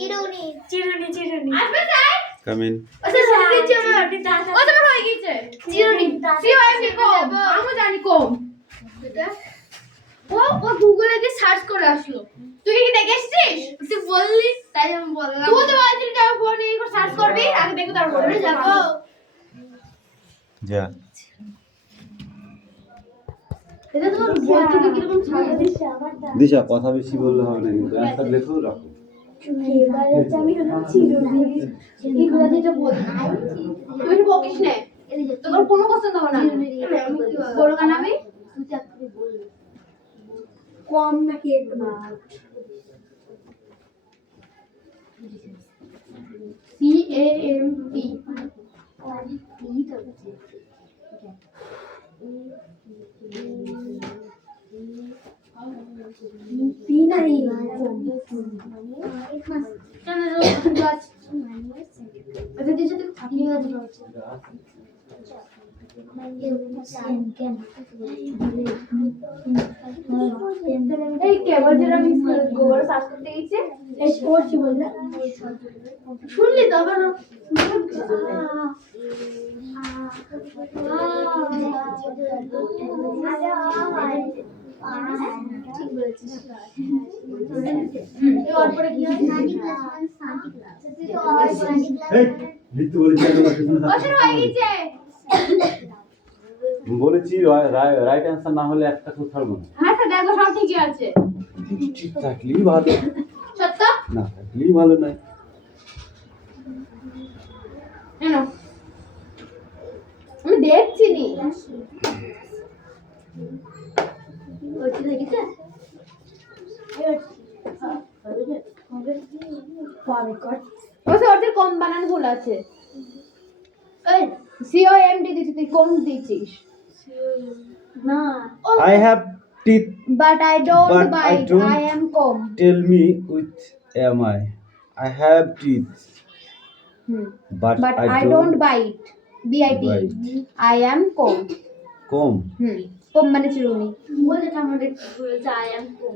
চিরুনি চিরুনি চিরুনি আসবে তাই Come in. আচ্ছা সরি চলো আপনি তাড়াতাড়ি ও তোমার হয়ে গেছে চিরুনি সিওএমডি কম আমি জানি কম এটা ও গুগলে গিয়ে সার্চ করে আসলো তুই কি দেখে এসেছিস তুই বললি তাই আমি বললাম তুই তো বলছিস যে ফোনে সার্চ করবি আগে দেখো তারপর আমি যাবো যা এটা তো বই থেকে কিরকম ছাড়া দিচ্ছে দিশা কথা বেশি বললে হবে না কিন্তু অ্যান্সার লেখো রাখো এবারে আমি চিরুনি এগুলো যেটা বল তুই একটু বকিস নে তোর কোনো পছন্দ হবে না বড় গান আমি তুই চাকরি বল কম নাকি একটু না CAMP পি নাই কেন রোজ আচ্ছা দিশা তুই থাকলি না দিল হচ্ছে এই কেবল যেটা আমি গোবর সার্চ করতে গেছি এই পড়ছি বললা শুনলি তো আবার ঠিক বলেছিস এবার পরে কি হয় এই লিখতে বলেছি বছর হয়ে গেছে বলেছি রাইট অ্যান্সার না হলে একটা খুব ছাড়বো না হ্যাঁ স্যার দেখো সব ঠিকই আছে ঠিক থাকলেই ভালো সত্য না থাকলেই ভালো নয় কেন আমি দেখছি নি ওইটা দেখিছে পরে কর বছর ওদের কম বানান ভুল আছে এই সিওএমডি দিছিস তুই কম দিছিস না I have teeth. But I don't But I bite don't- I am comb Tell me which am I? I have teeth, but but I I don't don't bite B I T bite. I am comb Comb. Comb মানে চিরুনি বলে আমাদের বলেছে I am কম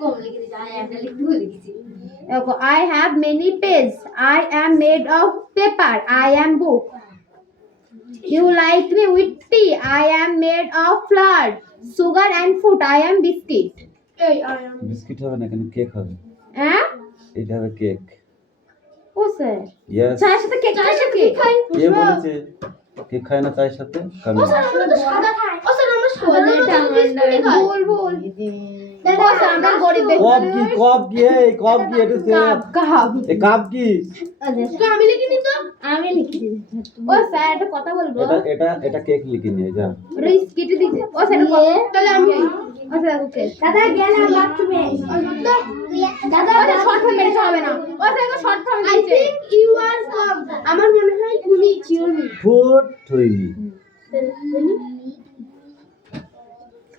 কম লিখে দিয়েছে I am না লিখতে ভুলে গেছি দেখো I have many page I am made of paper I am book you like me with tea I am made of flour sugar and fruit I am biscuit এই I am biscuit হবে না কেন cake হবে হ্যাঁ এটা হবে cake ও sir yes চায়ের সাথে কেক খাইছে কি কে বলেছে কেক খায় না চায়ের সাথে কামি আমরা তো সাদা খাই ও স্যার আমরা সাদা বিস্কুটই খাই ভুল ভুল ও স্যার আমরা গরিব কপ কি এই কপ কি এটা সে কাপ এই কাপ কি তো আমি লিখিনি তো আমি লিখে দিই ও স্যার একটা কথা বলবো এটা কেক লিখে নিয়ে যা বিস্কিট দিতে ও স্যার তাহলে আমি ও স্যার ওকে দাদা গেলাম বাথরুমে দাদা ওটা শর্ট ফর্ম মেরেছে হবে না ও স্যার শর্ট ফর্ম আই দিয়েছে থিংক ইউ আর কম আমার মনে হয় তুমি চিরুনি ফুট হইনি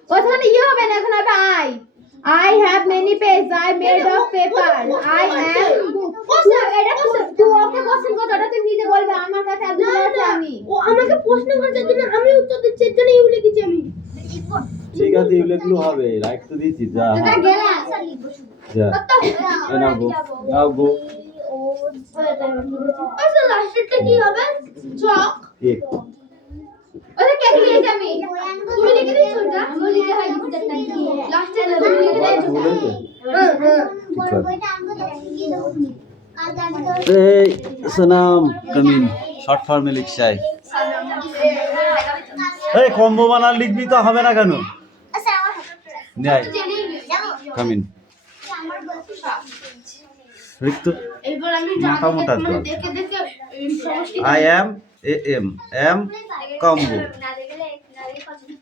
ও স্যার ইয়ে হবে না এখন হবে I have many pages. I made of paper. I am book. ও স্যার এটা তুই ওকে কোশ্চেন কর ওটা তুই নিজে বলবে আমার কাছে একদম আছে আমি ও আমাকে প্রশ্ন করার জন্য আমি উত্তর দিচ্ছি এর জন্য ইউ লিখেছি আমি ঠিক আছে এগুলো হবে রাইট তো দিয়েছি যা এটা গেলা যা এ নাও গো ও স্যার লাস্টেরটা কি হবে চক কেক ওটা কেক নিয়েছি আমি তুমি লিখে দিয়েছো ওটা আমি লিখে হয় দুটোটা কি লাস্টের তুমি লিখে দিয়েছো বলেছে হ্যাঁ এই সনাম কামিন শর্ট ফর্মে লিখছাই এই কম্বো বানার লিখবি তো হবে না কেন নাই কামিন লিখ তো এবার আমি মোটা মোটা তো দেখে দেখে সমষ্টি আই এম এম কম্বো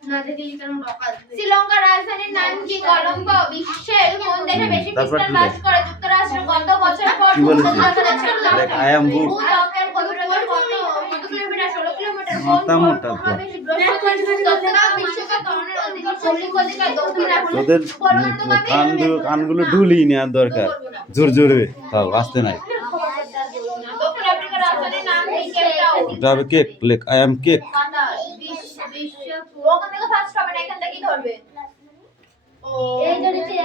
না দেখে লিখানো দরকার শ্রীলঙ্কার রাজধানীর নাম কি কলম্বো বিশ্বের কোন দেশে বেশি তারপর খ্রিস্টান কি বাস করে যুক্তরাষ্ট্র কত বছর পর কি বলেছে? দেখ দেখ আই এম বুক ভূত্বকের গভীরতা কত কিলোমিটার 16 কিলোমিটার মোটা মোটা তো। বিশ্বকাপ ধরনের অধিকার মৌলিক অধিকার দক্ষিণ আফ্রিকা তোদের কানগুলো ঢুলিয়ে নেওয়ার দরকার জোর জোরে তাও আসতে নাই দক্ষিণ আফ্রিকার রাজধানীর নাম কি কেপ টাউন এটা হবে কেক লেখ আই এম কেক ওখান থেকে ফার্স্ট হবে না এখান থেকেই ধরবে এই ধরেছে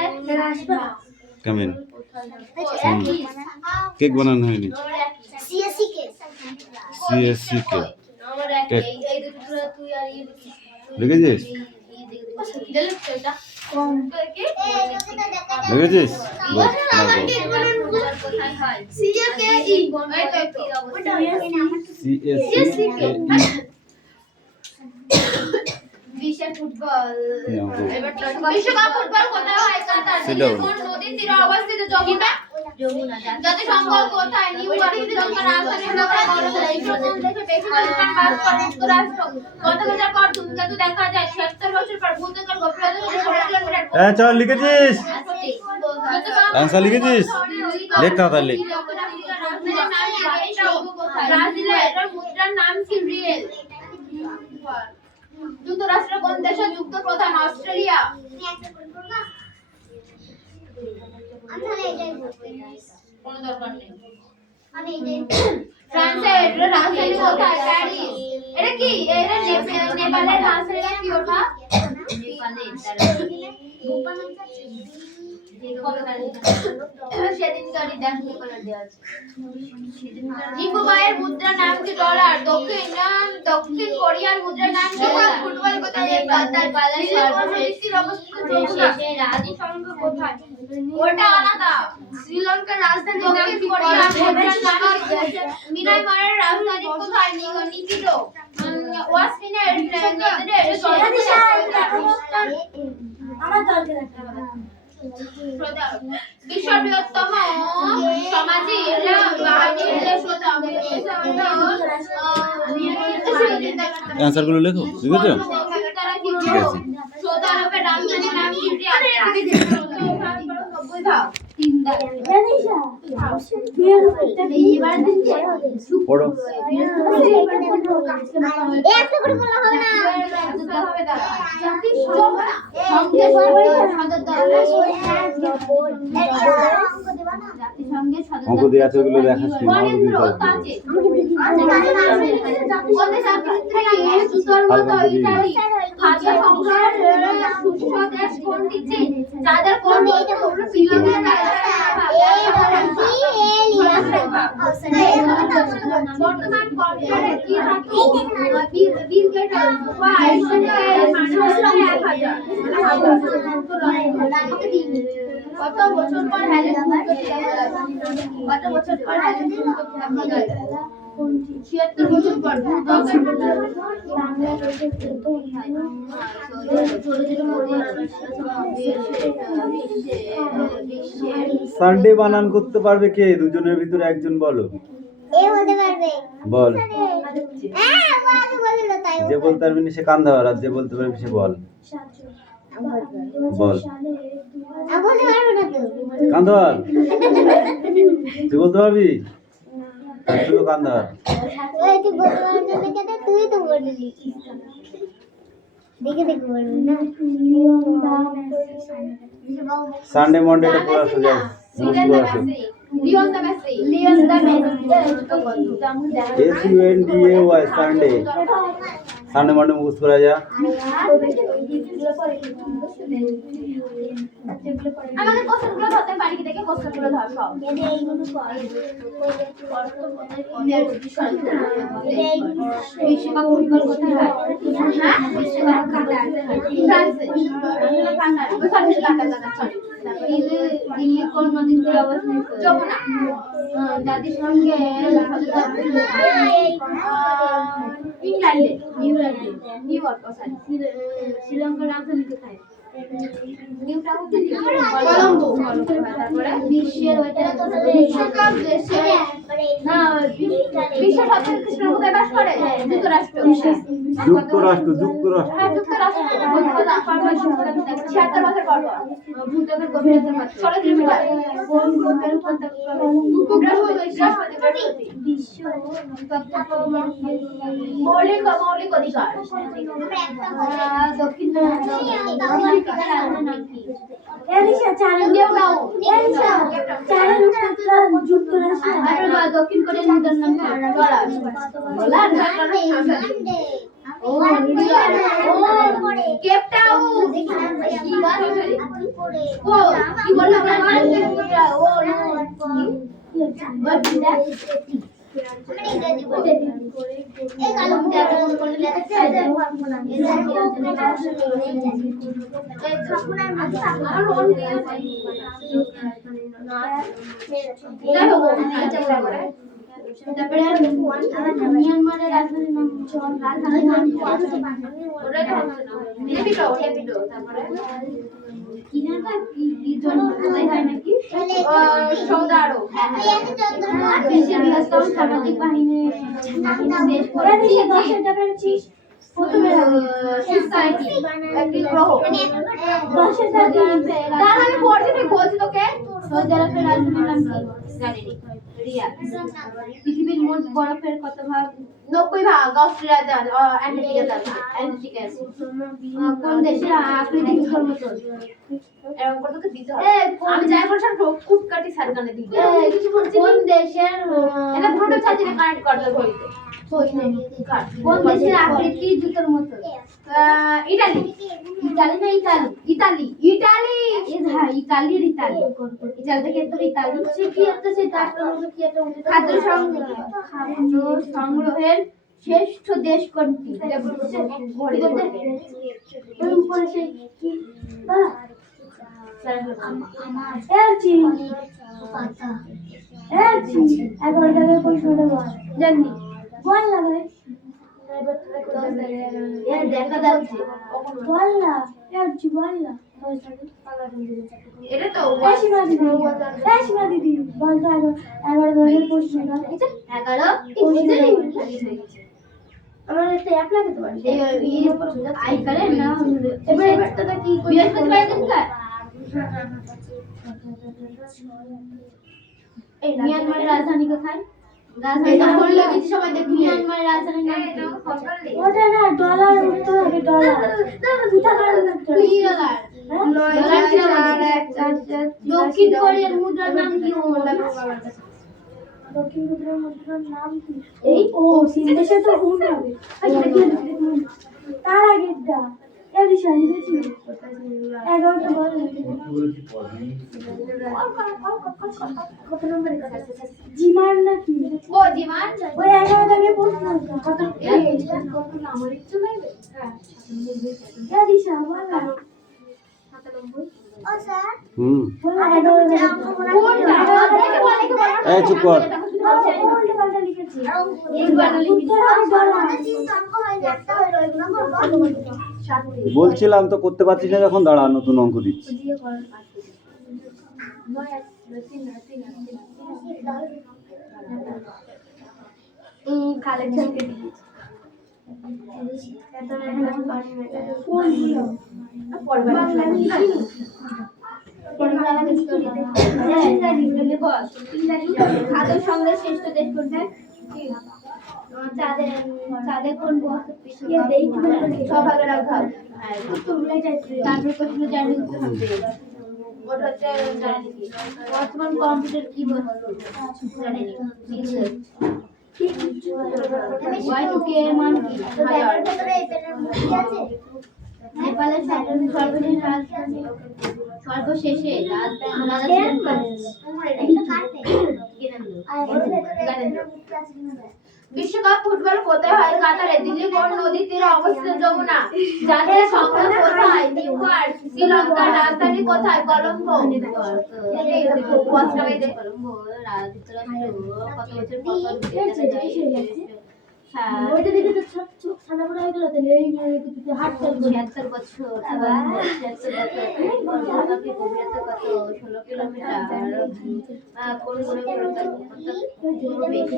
আসবা কামিন কেক বানানো হয়নি। সিএসসি কে সিএসসি কেক আমার কেক এই দুটো তুই আর এই লিখেছিস? লিখেছিস? বল, না বল। সিএসসি কেক বিশ্বের ফুটবল না, বিশ্বকাপ ফুটবল কোথায় হয় কাতার Sit down. কোন নদীর তীরে অবস্থিত যমুনা জাতিসংঘ কোথায় নিউ ইয়র্ক রাজধানী ঢাকা দেখে বেশি পরিমাণ বাস করে যুক্তরাষ্ট্র কত বছর পর ধূমকেতু দেখা যায় 76 বছর পর ভূতকের গভীরতা 16 কিলোমিটার চল লিখেছিস? অ্যান্সার লিখেছিস? লেখ তাড়াতাড়ি লেখ। ব্রাজিলের মুদ্রার নাম কি রিয়েল যুক্তরাষ্ট্র কোন দেশের যুক্ত প্রধান অস্ট্রেলিয়া কোনো দরকার নেই ফ্রান্সের রাজধানী কোথায় প্যারিস এটা কি এটা নেপালের রাজধানী কি ওটা সেদিনকারই দেখ নেপালের দেওয়া আছে নিকোবরের মুদ্রার নাম কি ডলার দক্ষিণ কোরিয়ার মুদ্রার নাম কি ফুটবল কোথায় কাতার বাংলাদেশের অবস্থিত যমুনা জাতিসংঘ কোথায় ওটা আলাদা শ্রীলঙ্কার রাজধানী দক্ষিণ কোরিয়ার মুদ্রার নাম মিয়ানমারের রাজধানী কোথায় নিকিডো ওয়াসমিনের আমার দরকার আছে বিশ্বের বৃহত্তম সমাজী অ্যান্সারগুলো লেখো, লিখেছো? ঠিক আছে। সৌদি আরবের রাজধানীর নাম কি পড়ো। অঙ্ক দিয়ে আছে ওগুলো দেখাস নি, অঙ্ক দিয়ে দাও। বর্তমান পর্যায়ে কি থাকে বিল গেটস বা আইসল্যান্ডের কত বছর পর হ্যালেন কত বছর পর হ্যালেন দেখা যায় 76 বছর পর সানডে বানান করতে পারবে কে? দুজনের ভিতরে একজন বলো। বল। যে বলতে পারবি না সে কান ধর, আর যে বলতে পারবি সে বল। বল। কান ধর। তুই বলতে পারবি? তুই কান ধর। সানডে মন্ডেটা পড়ে আসো, যাও মুখস্থ করে আসো। SUNDAY Sunday. সানডে মন্ডে মুখস্থ করা যা। আমাদের কোশ্চেনগুলো ধরতে পারি কি দেখে কোশ্চেনগুলো ধর সব বিশ্বকাপ ফুটবল কোথায় হয়? হ্যাঁ বিশ্বকাপ ফ্রান্সে দিল্লি কোন নদীর তীরে অবস্থিত? যমুনা। জাতিসংঘে ইংল্যান্ডে নিউ ইয়র্ক শ্রীলঙ্কার রাজধানী কোথায়? কলম্বো। তারপরে বিশ্বের বিশ্বকাপ দেশে না বিশ্বের সবচেয়ে কৃষ্ণ কোথায় বাস করে? যুক্তরাষ্ট্র। যুক্তরাষ্ট্র, যুক্তরাষ্ট্র। হ্যাঁ যুক্তরাষ্ট্র। 76 বছর পর ভূতকের গভীরতা 16 কিলোমিটার। কোন গ্রহের উপগ্রহ বৃহস্পতি? বিশ্ব মৌলিক অধিকার দক্ষিণ দক্ষিণ কোরিয়ার মুদ্রার নাম ডলার। কেপ টাউন বাবু কি গান ও কি বললো মুদ্রা ও এই কালো মুদ্রা কোন লেখা আছে এই ছাপুনার মধ্যে আমার ওন তারপরে মিয়ানমারের রাজধানীর নাম তারপরে কি জানতা কি জন কোথায় হয় নাকি সৌদি আরব বিশ্বের বৃহত্তম সামাজিক বাহিনী দেশ করে প্রথমে সোসাইটি একটি গ্রহ তার আমি পড়তে বলছি তোকে সৌদি আরবের রাজধানীর নাম কি জানিনি রিয়াদ পৃথিবীর মোট বরফের কত ভাগ 90 ভাগ অস্ট্রেলিয়া অ্যান্টার্কটিকা কোন দেশের আকৃতি সমতল এরকম করতে তো দিতে হবে আমি যাই বলছি কুটকাটি সারকানে দিই কোন দেশের এটা পুরোটা চাচিনে কানেক্ট করতে হইছে কোন দেশের আকৃতি জুতোর মতো ইতালি ইতালি না ইতালি ইতালি হ্যাঁ ইতালির ইতালি থেকে তো ইতালি সে কি একটা সেটা খাদ্য সংগ্রহের শ্রেষ্ঠ দেশ কোনটি ঘড়ি করতে উপরে সেই কি জানি বল না ভাই দেখা যাচ্ছে বল না বল না এটা তো সীমা দিদি বল তো 11 ধরনের প্রশ্ন 11 আমার একটা অ্যাপ লাগে তো এই উপর আই করে না এবারে একটা কি বৃহস্পতিবার দিনকার এই মিয়ানমারের রাজধানী কোথায় রাজধানী কোন লাগেছে সবাই দেখি মিয়ানমারের রাজধানী নাম কি ওটা না ডলার উত্তর হবে ডলার দক্ষিণ কোরিয়ার মুদ্রার নাম কি দক্ষিণ কোরিয়ার মুদ্রার নাম কি এই ও চীন দেশে তো হুন হবে তার আগেরটা এই বিষয় লিখেছি 11টা বল কত নম্বরে জিমান নাকি ও জিমান ওই 11 দাগে প্রশ্ন কত কত নাম্বার ইচ্ছে লাগবে হ্যাঁ এই দিশা বল 97 ও স্যার এই চুপ কর বলছিলাম তো করতে পারছি না যখন দাঁড়া নতুন অঙ্ক দিচ্ছি খাদ্য সংগ্রহের শ্রেষ্ঠ দেশ কোনটা চাঁদের কোন সভাগের অভাব তারপর প্রশ্ন জানি উত্তর হবে ওটা হচ্ছে বর্তমান কম্পিউটার কি জানেনি Y2K এর মান কি নেপালের সর্বশেষ রাজধানী সর্বশেষে বিশ্বকাপ ফুটবল কোথায় হয় কাতারে দিল্লি কোন নদীর তীরে অবস্থিত যমুনা জাতীয় সংগ্রহ কোথায় নিউইয়র্ক শ্রীলঙ্কার রাজধানী কোথায় কলম্বো কলম্বো যুক্তরাষ্ট্র কত বছর পর ওইটা দেখে তো চোখ ঠান্ডা পড়ে গেল তাহলে এই হাঁটতে 76 বছর 16 কিলোমিটার কোন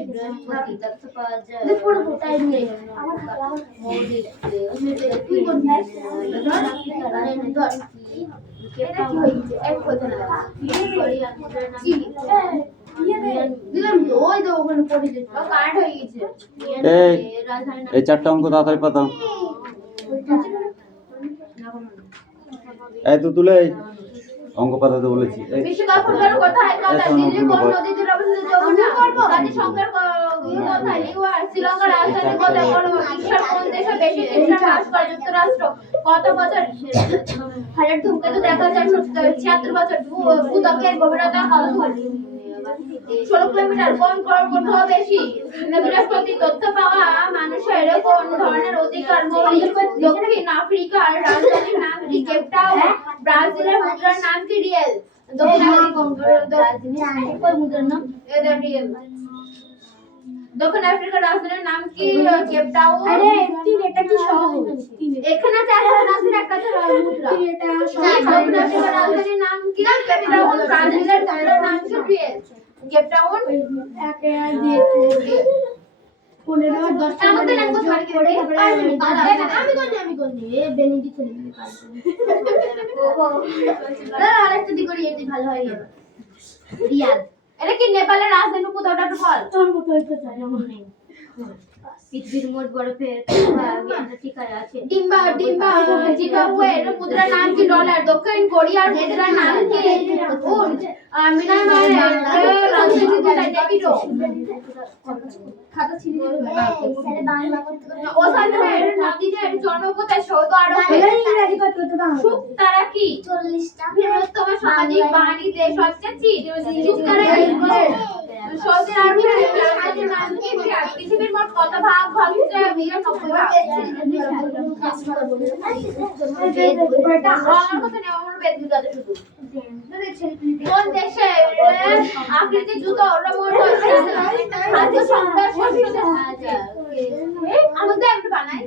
বৃহস্পতি তথ্য পাওয়া যায় তুই কোন এই চারটা অঙ্ক তাড়াতাড়ি পাতাম এই তো তুলে অঙ্ক পাতাতে বলেছি বিশ্বকাপ ফুটবল কোথায় কাতার দিল্লি কোন নদীর তীরে অবস্থিত যমুনা জাতীয় সংগ্রহ কোথায় লিওয়ার শ্রীলঙ্কার রাজধানী কোথায় বিশ্বের কোন দেশে বেশি তীব্র হ্রাস করে যুক্তরাষ্ট্র কত বছর হাজার ধূমকেতু দেখা যায় 76 বছর ভূত্বকের গভীরতা কত দূর 16 কিলোমিটার কোন গ্রহ বেশি বৃহস্পতি তথ্য পাওয়া মানুষের কোন ধরনের অধিকার মৌলিক দক্ষিণ আফ্রিকার রাজধানীর নাম কি কেপ টাউন ব্রাজিলের মুদ্রার নাম কি রিয়েল দক্ষিণ আফ্রিকার মুদ্রার নাম রিয়েল দক্ষিণ আফ্রিকার রাজধানীর নাম কি কেপ টাউন আরে এটা কি শহর এখানে চারটা রাজধানী একটা মুদ্রা দক্ষিণ আফ্রিকার রাজধানীর নাম কি কেপ টাউন ব্রাজিলের মুদ্রার নাম কি রিয়েল কেপ টাউন আরেকটা দিক করে এটি ভালো হয় রিয়াদ এটা কি নেপালের রাজধানী কোথাও একটু বল পৃথিবীর মোট বরফের টিকায় আছে জিম্বাবুয়ের মুদ্রার নাম কি ডলার দক্ষিণ কোরিয়ার মুদ্রার নাম কি উন মিয়ানমারের রাজধানী কোথায় নেপিডো খাতা ছিঁড়ে ওসানের নদীদের জন্ম কোথায় সৌদি আরবে শুকতারা কি 40টা বৃহত্তম সামাজিক বাহিনী দেশ হচ্ছে চীন শুকতারা কি সৌদি আরবের রাজধানীর নাম কি রিয়াদ পৃথিবীর মোট কত ভাগ হচ্ছে 90 ভাগ আমার কথা নেই আমার বেদ বিদ্যাতে শুধু কোন দেশে আকৃতি জুতো ওরা মোট খাদ্য সংগ্রহ আমাদের একটু বানাই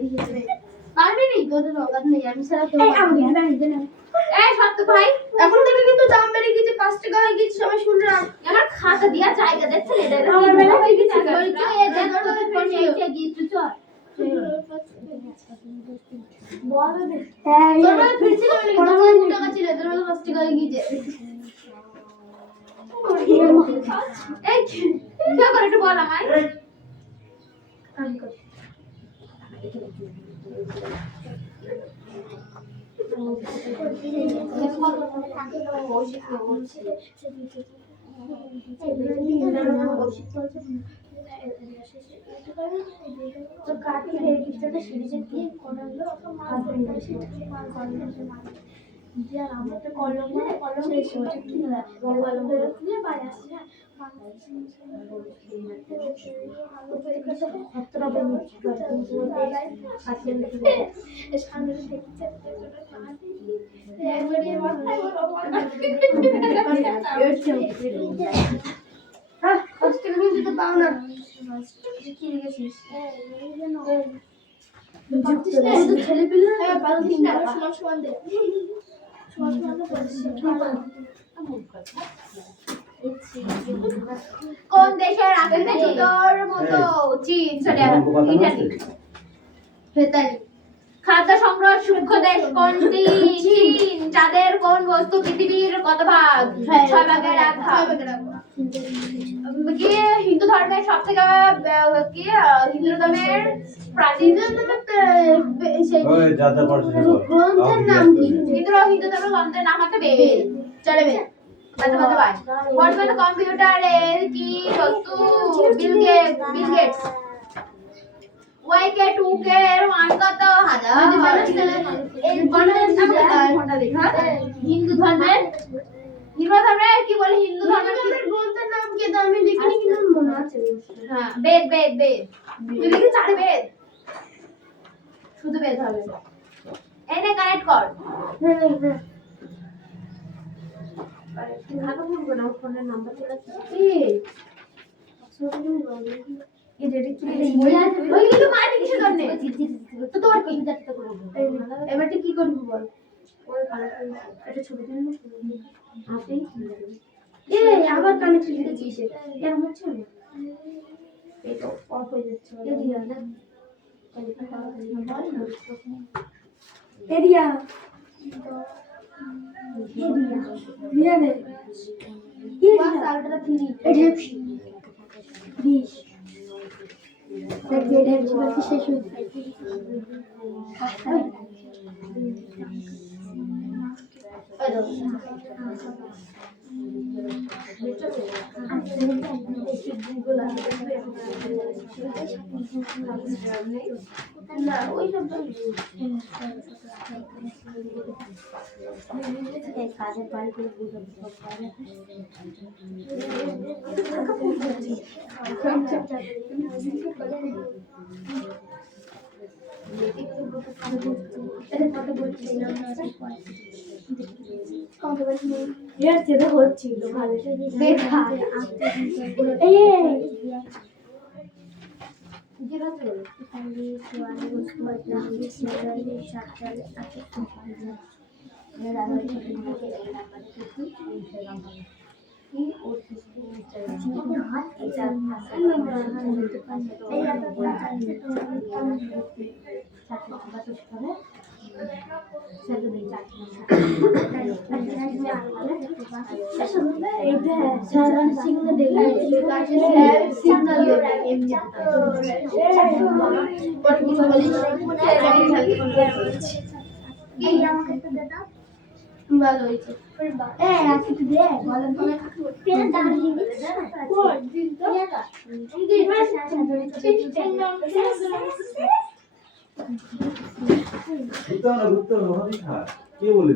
পারবি নি তোদের অগাধ নেই আমি সারা তো এই সত্য ভাই এখন থেকে কিন্তু দাম বেড়ে গেছে 5 টাকা হয়ে গেছে সবাই শুনলাম আমার খাতা দিয়া জায়গা দেখছেন এটা আমার বেলা হয়ে গেছে এই দেখো তো ফোন নিয়ে গিয়ে তুই চল বড় দে তোর মানে ফিরছিল বলে 2 টাকা ছিল তোর 5 টাকা হয়ে গেছে এই কি করে একটু বল আমায় আমি কর তো কাটি রে কিছুটা সিরিজে দিয়ে করলো যে আমাদের কলম সেই সেটা কি না কলম দিয়ে বাইরে আসছে ছেলে পেলে কোন দেশের আকৃতি জুতোর মতো চীন সেটা ইতালি ইতালি খাদ্য সংগ্রহ সূক্ষ্ম দেশ কোনটি চীন যাদের কোন বস্তু পৃথিবীর কত ভাগ 6 ভাগের 1 ভাগ কি হিন্দু ধর্মের সবথেকে কি হিন্দু ধর্মের প্রাচীন গ্রন্থের নাম কি হিন্দু ধর্মের গ্রন্থের নাম হচ্ছে বেদ চলে বেদ বর্তমানে কম্পিউটারের কি সত্য বিল গেটস ওয়াইকে 2 কে এর মান কত হাজার এই ঘন্টা দেখা হিন্দু ধর্মের কি বলে হিন্দু ধর্মের গ্রন্থের নাম কি তো আমি লিখিনি কিন্তু মনে আছে হ্যাঁ বেদ তুই লিখে চারে বেদ শুধু বেদ হবে এনে কানেক্ট কর ভালো ফোন করো ফোনের নাম্বার চলে আসছে এই রেডি কি ওই কিন্তু মাইনে কিসের জন্য তো তোর কি যাচ্ছে করব এবার তুই কি করবি বল ওই একটা ছবি দিন আপনি এই আবার কানেকশন দিয়েছিস এর হচ্ছে না এই তো অফ হয়ে যাচ্ছে এরিয়া না এরিয়া রিয়া রে বাস আলট্রা 3 এডিপশন 20 দেখে জীবন কি শেষ হয়ে গেছে না ওই সব কাজের বাড়ি করে হচ্ছিল ভালো ভালো হয়েছে কে বলে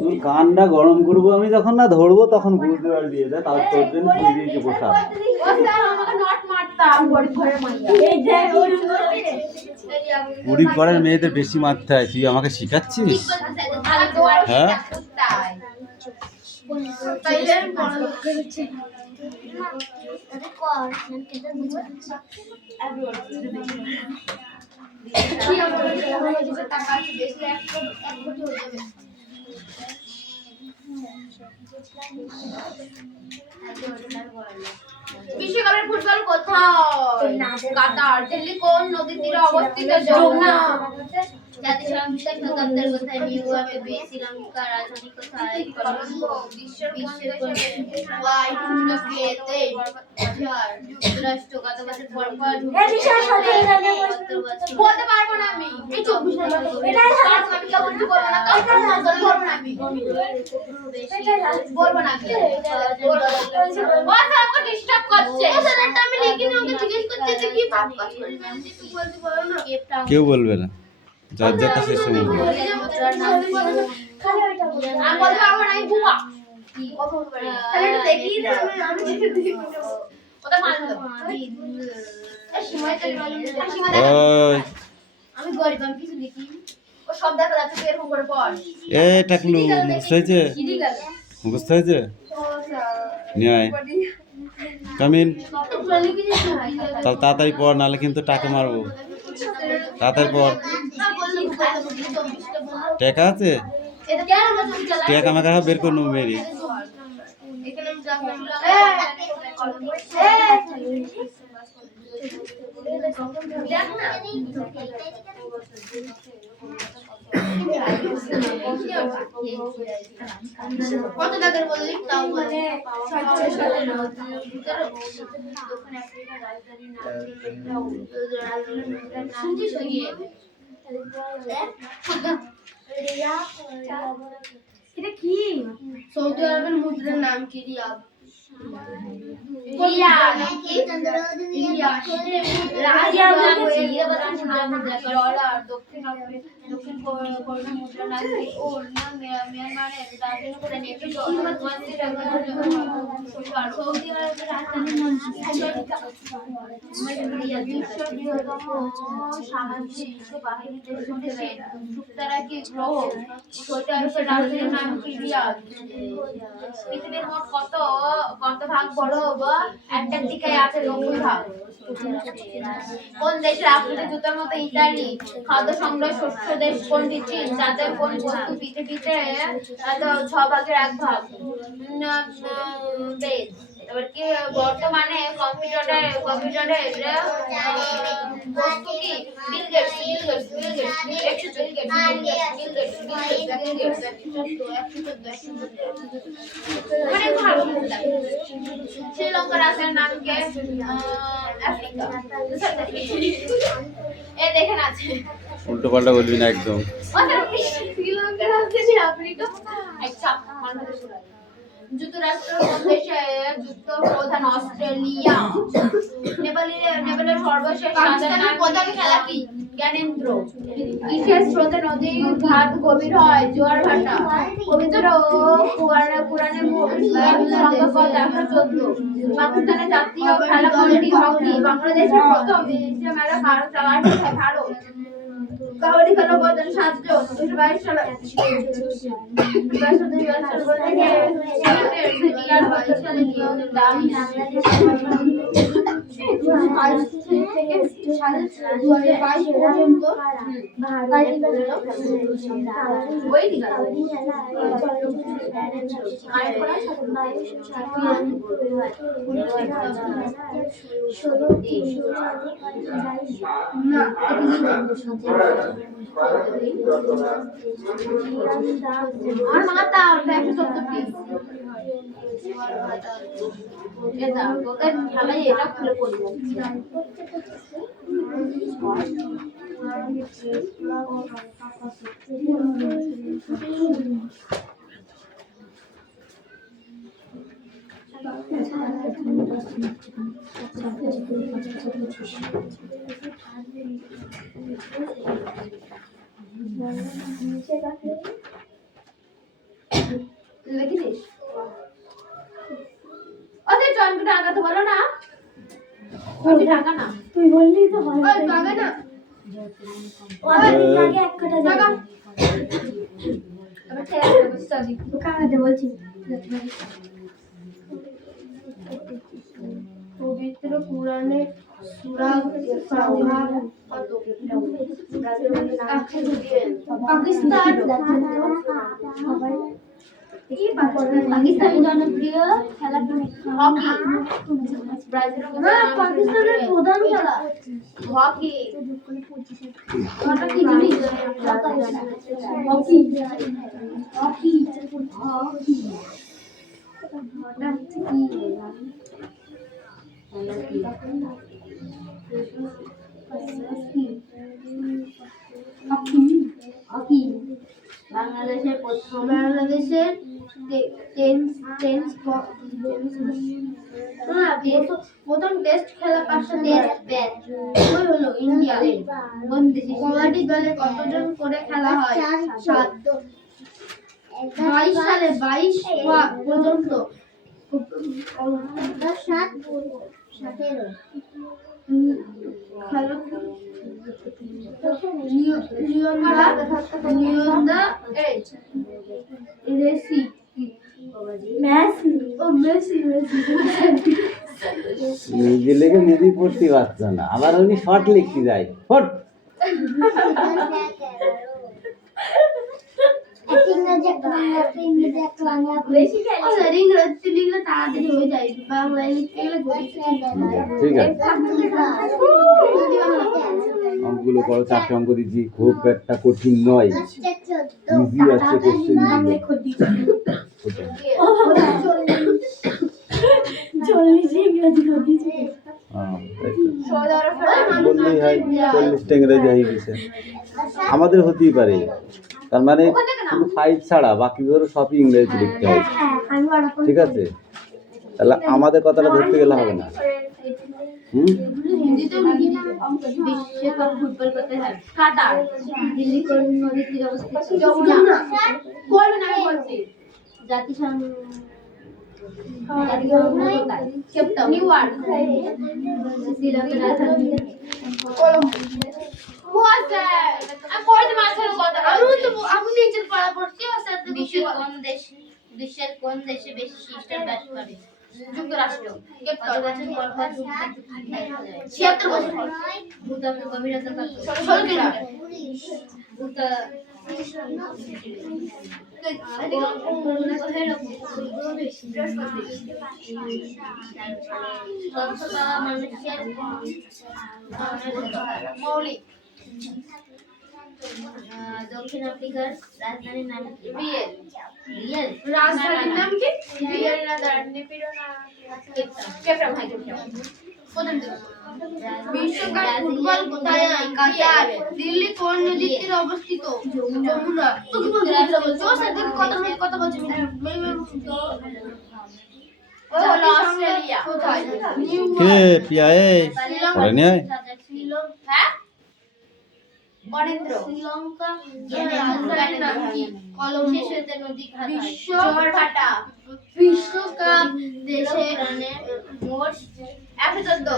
তুমি কানটা গরম করবো আমি যখন না ধরবো তখন বুঝতে পারবি এটা তার তোর জন্য দিয়ে দিয়েছে পোশাক। গরিব ঘরের মেয়েদের বেশি মারতে হয়, তুই আমাকে শিখাচ্ছিস? হ্যাঁ বিশ্বকাপের ফুটবল কোথায়? কাতার। দিল্লি কোন নদীর তীরে অবস্থিত? যমুনা। জাতিসংঘ বিশ্ব তত্ত্বের কোথায়? নিউইয়র্কে। শ্রীলঙ্কার রাজধানী কোথায়? কলম্বো। বিশ্বের কোন যুক্তরাষ্ট্র কত বছর পর পর বলতে পারবো না আমি। এই 24 আমি কেমন কি বলবো না, বলবো না আমি, বলবো না আমি। বস আমাকে ডিস্টার্ব করছে। ওটা আমি লিখিনি, ওকে জিজ্ঞেস করতে যে কি পাপ কাজ করি আমি, তুই বলতে পারো না। কেউ বলবে না, যার যাতা শেষ সময় আমি বলতে পারবো না, আমি বুয়া। তাহলে একটু দেখিয়ে দে, আমি দেখি ওটা মানলো। এই সীমায় চলে মানলো, সীমা দেখা। আমি গরিব, আমি কিছু লিখি। ও সব দেখা যাচ্ছে, তুই এরকম করে পড়। এ টাকলু মুখস্থ হয়েছে? মুখস্থ হয়েছে? নিয়ে আয়, কামিন। তাড়াতাড়ি পড়, নাহলে কিন্তু টাকা মারবো। তাড়াতাড়ি পড়। টাকা আছে? টাকা আমাকে বের করে নেবো মেরি। কত টাকার বললি? তাও মানে শুনছিস গিয়ে এটা কি? সৌদি আরবের মুদ্রার নাম কি? রিয়াল। পৃথিবীর মোট কত ভাগ বড় হবো? অ্যান্টার্কটিকায় আছে 90 ভাগ। কোন দেশের আকৃতি জুতার মতো? ইতালি। খাদ্য সংগ্রহ শস্য দেশ কোনটি? চীন। যাদের কোন বস্তু পৃথিবীতে 6 ভাগের 1 ভাগ? বেদ। এবার কি বর্তমানে কম্পিউটারের বস্তু কি? Bill Gates. অনেক ভালো। শ্রীলঙ্কার রাষ্ট্রের নাম কি? আফ্রিকা। এ দেখেন আছে। উল্টো পাল্টা বলবি না একদম। শ্রীলঙ্কার রাষ্ট্রের আফ্রিকা। আচ্ছা, বাংলাদেশ। যুক্তরাষ্ট্রের কোন দেশে যুক্ত প্রধান অস্ট্রেলিয়া? নেপালের সর্বশেষ পাকিস্তানের প্রধান খেলা কি? জ্ঞানেন্দ্র। কিসের স্রোতে নদী ঘাট গভীর হয়? জোয়ার ভাটা। পবিত্র ও পুরাণে সংখ্যা কত? 114। পাকিস্তানের জাতীয় খেলা কোনটি? হকি। বাংলাদেশের প্রথম এশিয়া মেলা ভারত ভারত। কাবাডি খেলা কজন 7 জন? 2022 সালে। 2022 সাল থেকে 2022 সালে নিয়োগ দাম 2022 পর্যন্ত আর মাতা 170 এটা তোদের খেলায় এটা খুলে পড়ে যাচ্ছে লিখিস ওদের জনকে ঢাকাতে বলো না ওই ঢাকা না তুই বললি তো হয় ওই ঢাকা না ওদের আগে এক কাটা ঢাকা যাবে আমি খেলা বসে আছি কাটাতে বলছি পবিত্র পুরাণে সূরা সংখ্যা কত? পাকিস্তান পাকিস্তানের জনপ্রিয় খেলা হকি ব্রাজিলের না পাকিস্তানের প্রধান খেলা হকি ওটা কি জিনিস হকি হকি হকি ওটা কি হকি হকি বাংলাদেশের প্রথম টেস্ট খেলা 5টা টেস্ট ম্যাচ ওই হলো ইন্ডিয়া কোন দেশে? কবাডি দলে কতজন করে খেলা হয়? 7। 22 সালে 22 পর্যন্ত নিজে লেগে নিজেই পড়তে পারছে না, আবার উনি শর্ট লিখতে যায় ফট। তাড়াতাড়ি হয়ে যায় বাংলায় লিখতে গেলে ঠিক আছে, অঙ্কগুলো করো, 4টে অঙ্ক দিচ্ছি, খুব একটা কঠিন নয়, ইজি আছে কোশ্চেন। বললেই হয় 40টা ইংরেজি হয়ে গেছে, আমাদের হতেই পারে। তার মানে শুধু 5 ছাড়া বাকি ধরো সবই ইংরেজি লিখতে হয়, ঠিক আছে? তাহলে আমাদের কথাটা ধরতে গেলে হবে না। হিন্দিতেও বিশ্বকাপ ফুটবল করতে হয় কাটার দিল্লি কোন নদীর তীরে অবস্থিত? যমুনা। বলবেন আমি বলছি জাতিসংঘ কেপটাউন নিউ ইয়র্ক শ্রীলঙ্কার রাজধানী বিশ্বের কোন দেশে বেশি খ্রিস্টান বাস করে? যুক্তরাষ্ট্র। কত বছর পর পর 76 বছর পর। ভূতাপের গভীরতা কত? 16 কিলোমিটার। মৌলিক। দক্ষিণ আফ্রিকার রাজধানীর নাম কি? রিয়েল। রাজধানীর নাম কি? রিয়েল না নেপিডো না কেপটাউন? হয় কেপটাউন। বিশ্বকাপ ফুটবল কোথায় হয়? কাতার। দিল্লি কোন নদীর তীরে অবস্থিত? যমুনা। তো কি বলছো? কথা বলছো? ওই হলো অস্ট্রেলিয়া। কোথায়? কে পিয়া এই পড়ে নিয়ে আয়। হ্যাঁ বরেন্দ্র। শ্রীলঙ্কা রাজধানীর নাম কি? কলম্বো। বিশ্ব জোয়ারভাটা। বিশ্বকাপ দেশে মোট 114।